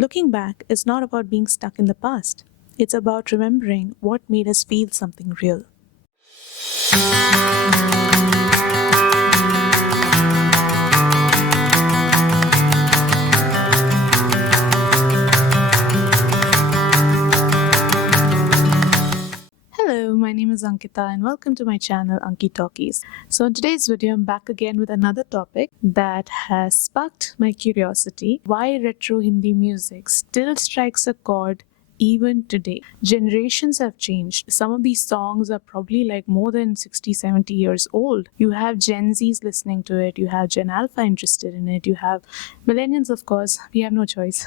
Looking back is not about being stuck in the past. It's about remembering what made us feel something real. Hello, my name is Ankita and welcome to my channel Anki Talkies. So in today's video, I'm back again with another topic that has sparked my curiosity: why retro Hindi music still strikes a chord even today. Generations have changed. Some of these songs are probably like more than 60, 70 years old. You have Gen Zs listening to it, you have Gen Alpha interested in it, you have millennials, of course. We have no choice.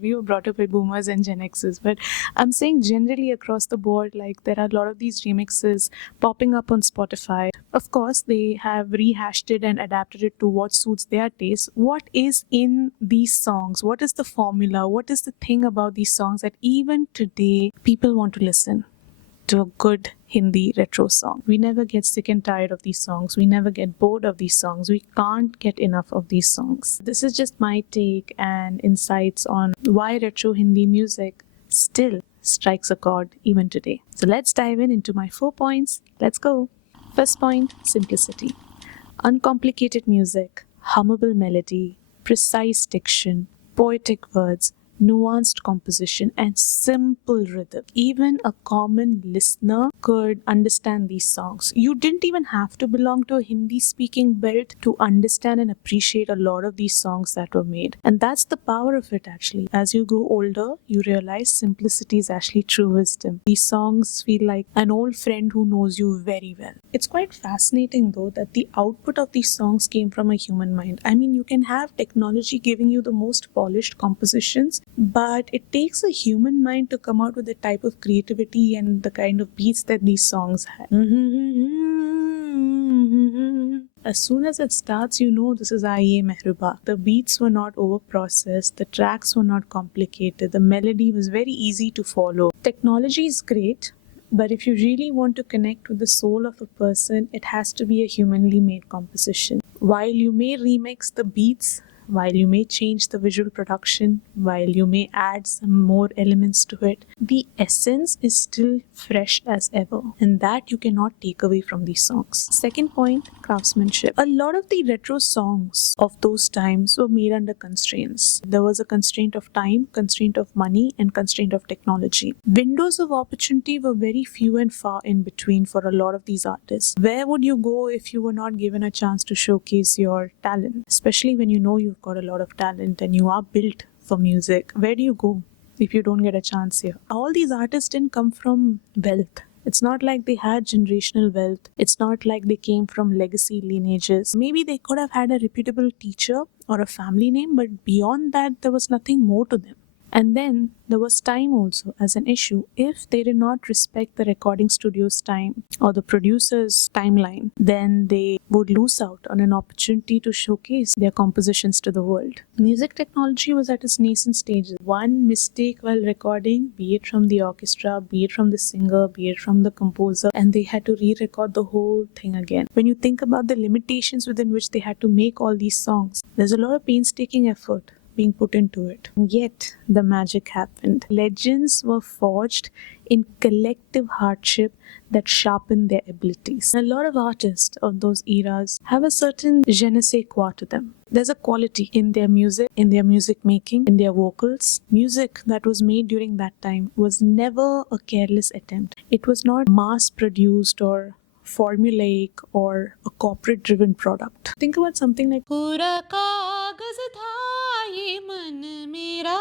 We were brought up with boomers and Gen X's, but I'm saying generally across the board, like there are a lot of these remixes popping up on Spotify. Of course, they have rehashed it and adapted it to what suits their taste. What is in these songs? What is the formula? What is the thing about these songs that even today people want to listen to a good Hindi retro song? We never get sick and tired of these songs. We never get bored of these songs. We can't get enough of these songs. This is just my take and insights on why retro Hindi music still strikes a chord even today. So let's dive into my 4 points. Let's go. First point, simplicity. Uncomplicated music, hummable melody, precise diction, poetic words, nuanced composition, and simple rhythm. Even a common listener could understand these songs. You didn't even have to belong to a Hindi speaking belt to understand and appreciate a lot of these songs that were made. And that's the power of it actually. As you grow older, you realize simplicity is actually true wisdom. These songs feel like an old friend who knows you very well. It's quite fascinating though that the output of these songs came from a human mind. I mean, you can have technology giving you the most polished compositions, but it takes a human mind to come out with the type of creativity and the kind of beats that these songs had. As soon as it starts, you know this is Aiye Mehruba. The beats were not over-processed, the tracks were not complicated, the melody was very easy to follow. Technology is great, but if you really want to connect with the soul of a person, it has to be a humanly made composition. While you may remix the beats, while you may change the visual production, while you may add some more elements to it, the essence is still fresh as ever, and that you cannot take away from these songs. Second point, craftsmanship. A lot of the retro songs of those times were made under constraints. There was a constraint of time, constraint of money, and constraint of technology. Windows of opportunity were very few and far in between for a lot of these artists. Where would you go if you were not given a chance to showcase your talent? Especially when you know you've got a lot of talent and you are built for music. Where do you go if you don't get a chance here? All these artists didn't come from wealth. It's not like they had generational wealth. It's not like they came from legacy lineages. Maybe they could have had a reputable teacher or a family name, but beyond that, there was nothing more to them. And then there was time also as an issue. If they did not respect the recording studio's time or the producer's timeline, then they would lose out on an opportunity to showcase their compositions to the world. Music technology was at its nascent stages. One mistake while recording, be it from the orchestra, be it from the singer, be it from the composer, and they had to re-record the whole thing again. When you think about the limitations within which they had to make all these songs, there's a lot of painstaking effort being put into it. Yet the magic happened. Legends were forged in collective hardship that sharpened their abilities. A lot of artists of those eras have a certain je ne sais quoi to them. There's a quality in their music making, in their vocals. Music that was made during that time was never a careless attempt. It was not mass produced or formulaic or a corporate driven product. Think about something like Pura kaagaz tha ye man mera.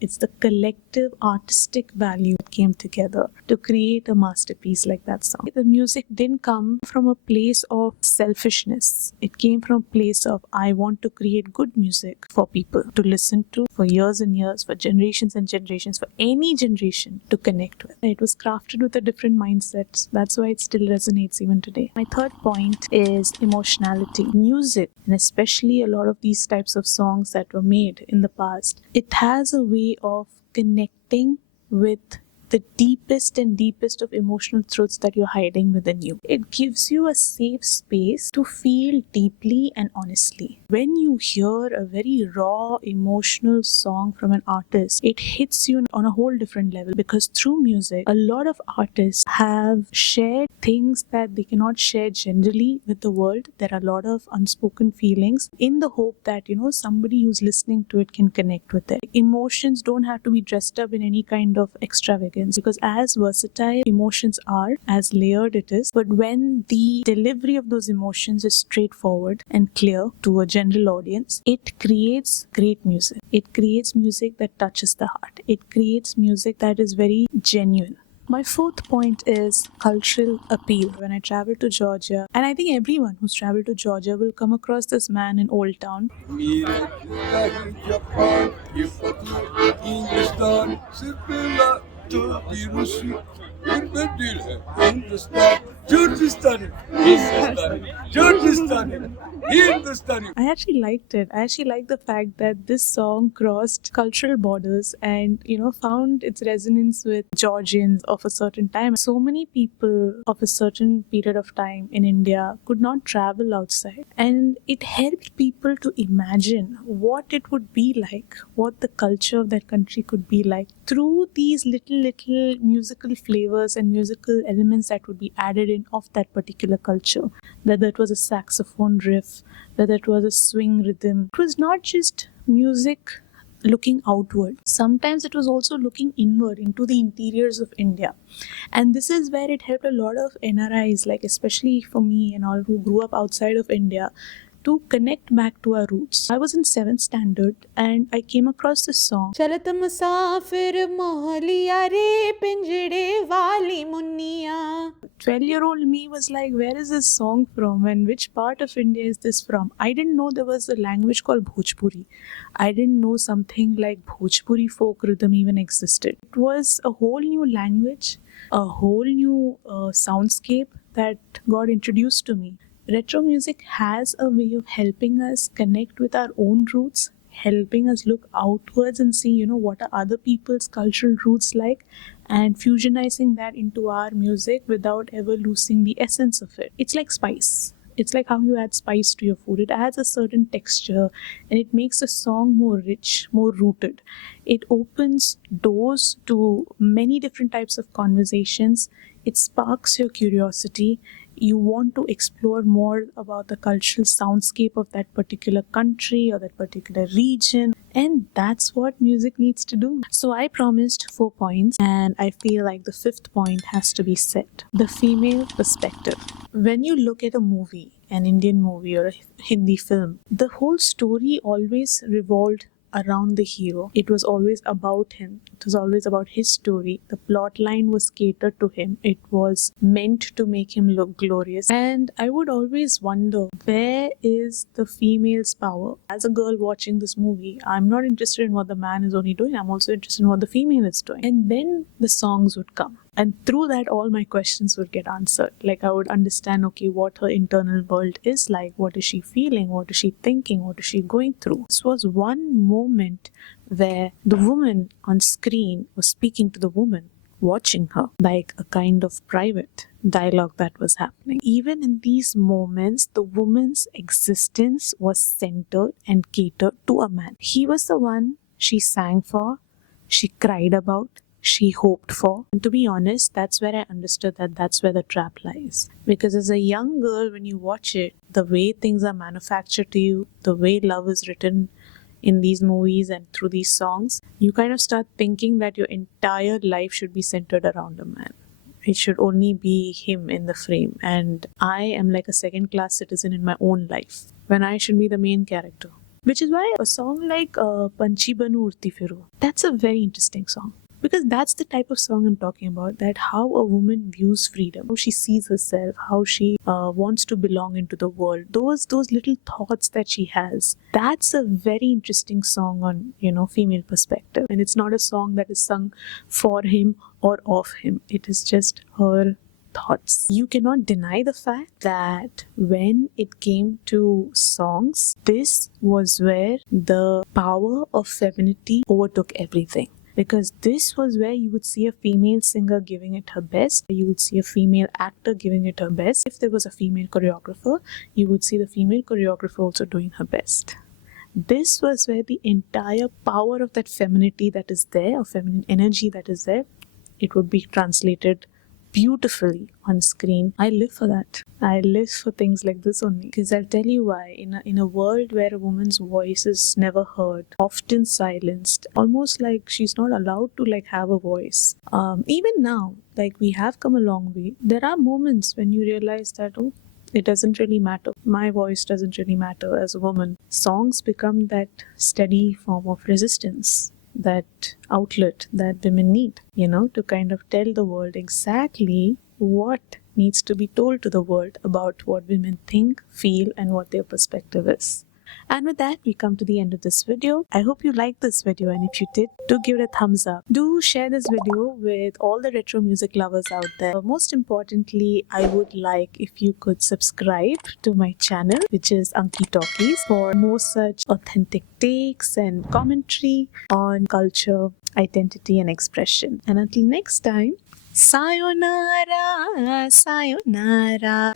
It's the collective artistic value that came together to create a masterpiece like that song. The music didn't come from a place of selfishness. It came from a place of, I want to create good music for people to listen to for years and years, for generations and generations, for any generation to connect with. It was crafted with a different mindset. That's why it still resonates even today. My third point is emotionality. Music, and especially a lot of these types of songs that were made in the past, it has a way of connecting with the deepest and deepest of emotional truths that you're hiding within you. It gives you a safe space to feel deeply and honestly. When you hear a very raw emotional song from an artist, it hits you on a whole different level, because through music, a lot of artists have shared things that they cannot share generally with the world. There are a lot of unspoken feelings in the hope that, somebody who's listening to it can connect with it. Emotions don't have to be dressed up in any kind of extravagance, because as versatile emotions are, as layered it is, but when the delivery of those emotions is straightforward and clear to a general audience, it creates great music. It creates music that touches the heart. It creates music that is very genuine. My fourth point is cultural appeal. When I travel to Georgia, and I think everyone who's traveled to Georgia will come across this man in Old Town. I actually liked it. I actually liked the fact that this song crossed cultural borders and, found its resonance with Georgians of a certain time. So many people of a certain period of time in India could not travel outside. And it helped people to imagine what it would be like, what the culture of that country could be like, through these little musical flavors and musical elements that would be added in of that particular culture. Whether it was a saxophone riff, whether it was a swing rhythm. It was not just music looking outward. Sometimes it was also looking inward into the interiors of India. And this is where it helped a lot of NRIs, like especially for me and all who grew up outside of India, to connect back to our roots. I was in 7th standard and I came across this song. चलत मुसाफिर मोहलिया रे पिंजड़े वाली मुन्निया. 12-year-old me was like, where is this song from and which part of India is this from? I didn't know there was a language called Bhojpuri. I didn't know something like Bhojpuri folk rhythm even existed. It was a whole new language, a whole new soundscape that got introduced to me. Retro music has a way of helping us connect with our own roots, helping us look outwards and see, what are other people's cultural roots like, and fusionizing that into our music without ever losing the essence of it. It's like spice. It's like how you add spice to your food. It adds a certain texture and it makes the song more rich, more rooted. It opens doors to many different types of conversations. It sparks your curiosity. You want to explore more about the cultural soundscape of that particular country or that particular region. And that's what music needs to do. So I promised 4 points, and I feel like the 5th point has to be set. The female perspective. When you look at a movie, an Indian movie or a Hindi film, the whole story always revolved around the hero. It was always about him. It was always about his story. The plot line was catered to him. It was meant to make him look glorious. And I would always wonder, where is the female's power? As a girl watching this movie, I'm not interested in what the man is only doing. I'm also interested in what the female is doing. And then the songs would come. And through that, all my questions would get answered. Like I would understand, okay, what her internal world is like. What is she feeling? What is she thinking? What is she going through? This was one moment where the woman on screen was speaking to the woman watching her, like a kind of private dialogue that was happening. Even in these moments, the woman's existence was centered and catered to a man. He was the one she sang for, she cried about, she hoped for. And to be honest, that's where I understood that that's where the trap lies. Because as a young girl, when you watch it, the way things are manufactured to you, the way love is written in these movies and through these songs, you kind of start thinking that your entire life should be centered around a man. It should only be him in the frame. And I am like a second-class citizen in my own life, when I should be the main character. Which is why a song like Panchi Banu Urti Firu, that's a very interesting song. Because that's the type of song I'm talking about, that how a woman views freedom, how she sees herself, how she wants to belong into the world, those little thoughts that she has. That's a very interesting song on, female perspective. And it's not a song that is sung for him or of him. It is just her thoughts. You cannot deny the fact that when it came to songs, this was where the power of femininity overtook everything. because this was where you would see a female singer giving it her best, you would see a female actor giving it her best. If there was a female choreographer, you would see the female choreographer also doing her best. This was where the entire power of that femininity that is there, or feminine energy that is there, it would be translated beautifully on screen. I live for that. I live for things like this only. Because I'll tell you why. In a world where a woman's voice is never heard, often silenced, almost like she's not allowed to have a voice. Even now, we have come a long way. There are moments when you realize that, oh, it doesn't really matter. My voice doesn't really matter as a woman. Songs become that steady form of resistance, that outlet that women need, to kind of tell the world exactly what needs to be told to the world about what women think, feel, and what their perspective is. And with that, we come to the end of this video. I hope you liked this video, and if you did, do give it a thumbs up. Do share this video with all the retro music lovers out there. Most importantly, I would like if you could subscribe to my channel, which is Anki Talkies, for more such authentic takes and commentary on culture, identity, and expression. And until next time, sayonara, sayonara.